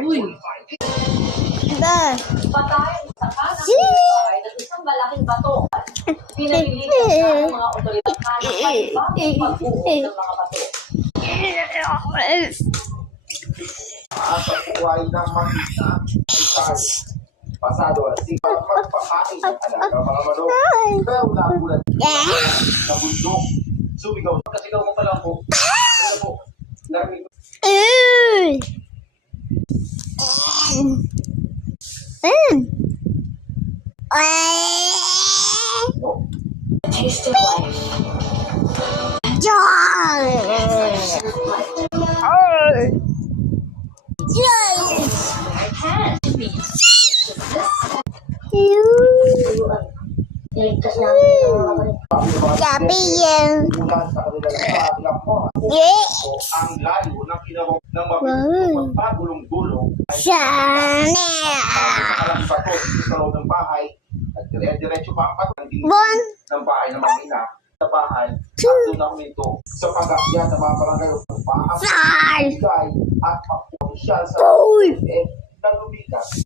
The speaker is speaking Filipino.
Patay sa kanang bahay ng isang malaking bato. Pinalilitan ng mga otoridad na nakalimutan pag-uwi ng mga bato. Sa buhay ng makita, pasado at di pa magpakain ng alaga mga manok. Pero nagulat na bundok. Sumigaw. Kasigaw mo pala po. Ano po? Lari. Taste of life. Sabi yan. Ang layo ng kinawag ng mabigong pagpagulong-gulong ay Sana. alam ba ito sa loob ng bahay at dire-diretso pa ang patangin Bon. ng bahay ng mga ina sa bahay at doon ako nito sa pag-akyat ng mga barangay ng Sal. paapigay at papunsyal sa Uy. ng lubigas